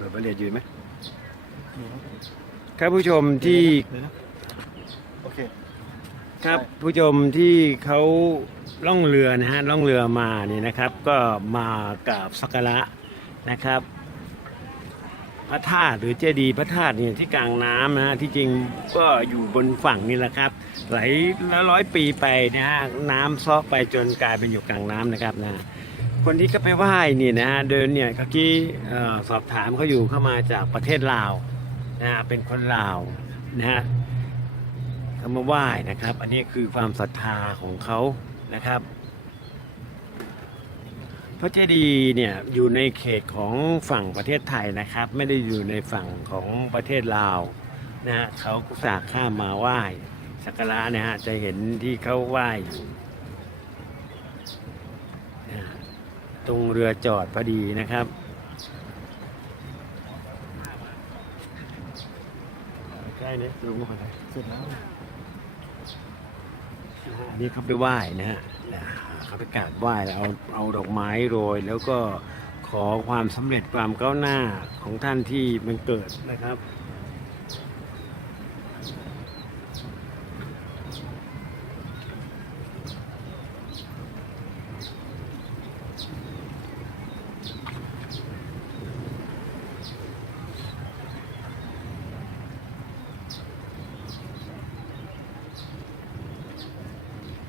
เปิดบาเรียยืนไหมครับผู้ชมที่เดี๋ยวนะโอเคครับผู้ชมที่เขาล่องเรือนะฮะล่องเรือมาเนี่ยนะครับ ก็มากับสักการะนะครับ พระธาตุหรือเจดีย์พระธาตุเนี่ยที่กลางน้ำนะฮะที่จริงก็อยู่บนฝั่งนี่แหละครับ ไหลแล้วร้อยปีไปนะฮะน้ำซอกไปจนกลายเป็นอยู่กลางน้ำนะครับนะ คนที่เขาไปไหว้เนี่ยนะฮะเดินเนี่ยเมื่อกี้สอบถามเขาอยู่เข้ามาจากประเทศลาวนะฮะเป็นคนลาวนะฮะเขามาไหว้นะครับ อันนี้คือความศรัทธาของเขานะครับ พระเจดีย์เนี่ยอยู่ในเขตของฝั่งประเทศไทยนะครับ ไม่ได้อยู่ในฝั่งของประเทศลาวนะฮะเขากุสาห์ข้ามมาไหว้สักการะนะฮะจะเห็นที่เขาไหว้อยู่นะฮะ ตรงเรือจอดพอดีนะครับ ใกล้เนี่ยลุงมาเลยเสร็จแล้วอันนี้เขาไปไหว้นะฮะนะเขาไปกราบไหว้แล้วเอาเอาดอกไม้โรย แล้วก็ขอความสำเร็จความก้าวหน้าของท่านที่มันเกิดนะครับ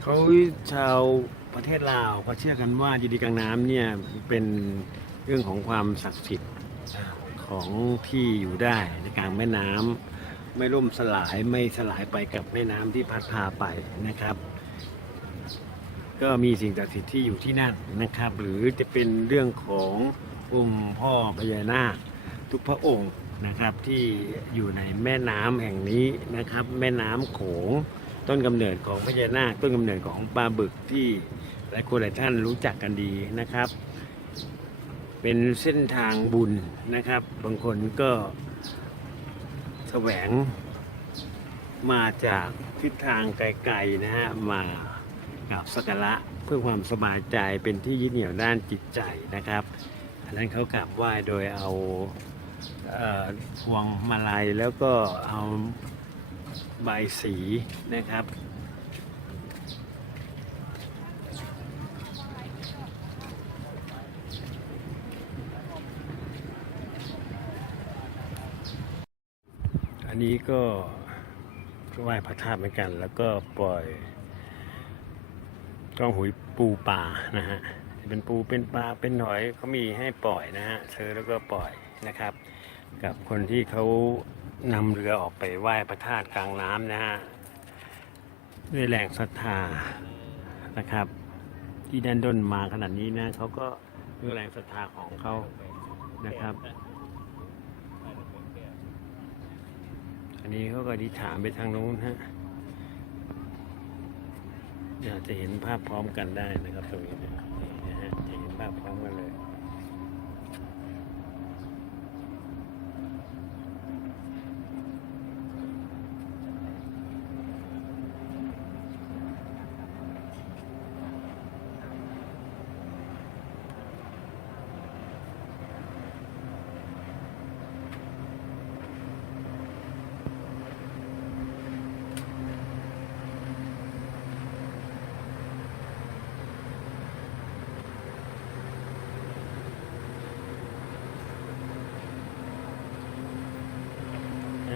เขาชาวประเทศลาวเขาเชื่อกันว่าเจดีย์กลางน้ำเนี่ยเป็นเรื่องของความศักดิ์สิทธิ์ของที่อยู่ได้ในกลางแม่น้ำไม่ล่มสลายไม่สลายไปกับแม่น้ำที่พัดพาไปนะครับ ก็มีสิ่งศักดิ์สิทธิ์ที่อยู่ที่นั่นนะครับ หรือจะเป็นเรื่องขององค์พ่อพญานาคทุกพระองค์นะครับที่อยู่ในแม่น้ำแห่งนี้นะครับ แม่น้ำโขง ต้นกำเนิดของพญานาคต้นกำเนิดของปลาบึกที่หลายคนหลายท่านรู้จักกันดีนะครับ เป็นเส้นทางบุญนะครับ บางคนก็แสวงมาจากทิศทางไกลๆนะฮะมากับสักการะเพื่อความสบายใจเป็นที่ยึดเหนี่ยวด้านจิตใจนะครับอันนั้นเขากราบไหว้โดยเอาเอ่อพวงมาลัยแล้วก็เอา ใบายสีนะครับ อันนี้ก็ไหว้พระธาตุเหมือนกัน แล้วก็ปล่อยกล้องหุยปูป่านะฮะเป็นปูเป็นปลาเป็นหอยเขามีให้ปล่อยนะฮะซื้อแล้วก็ปล่อยนะครับ กับคนที่เขานำเรือออกไปไหว้พระธาตุกลางน้ำนะฮะด้วยแรงศรัทธานะครับ ที่ดันด้นมาขนาดนี้นะเขาก็ด้วยแรงศรัทธาของเขานะครับ อันนี้เขาก็อธิษฐานไปทางนู้นฮะอยากจะเห็นภาพพร้อมกันได้นะครับตรงนี้นะนี่นะฮะจะเห็นภาพพร้อมกันเลย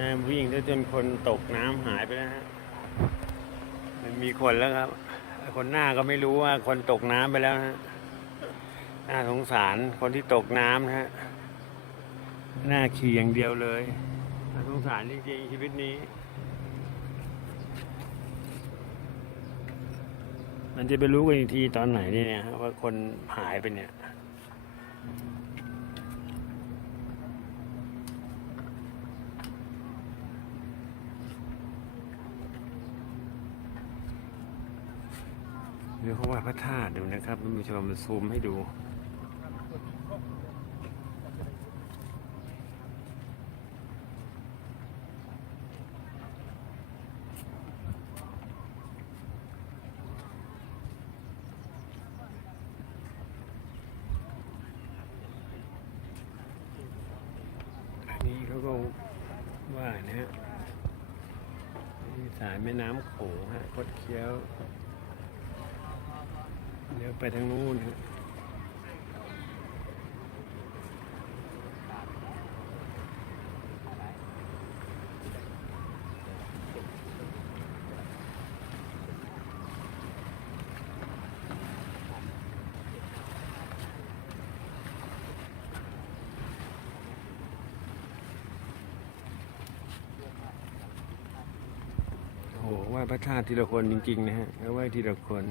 นะฮะวิ่งได้จนคนตกน้ำหายไปแล้วฮะมันมีคนแล้วครับ คนหน้าก็ไม่รู้ว่าคนตกน้ำไปแล้วฮะน่าสงสารคนที่ตกน้ำนะฮะหน้าขี่อย่างเดียวเลยน่าสงสารจริงๆชีวิตนี้ มันจะไปรู้กันอีกทีตอนไหนเนี่ยว่าคนหายไปเนี่ย ดูเขาว่าพระธาตุดูนะครับท่านผู้ชมซูมให้ดูนนี้เขาก็ว่านะฮะสายแม่น้ำโขงฮะคดเคี้ยว เดี๋ยวไปทางนู้นโอ้โหไหว่าพระธาตุทีละคนจริง ๆ นะฮะแล้วไหว้ทีละคน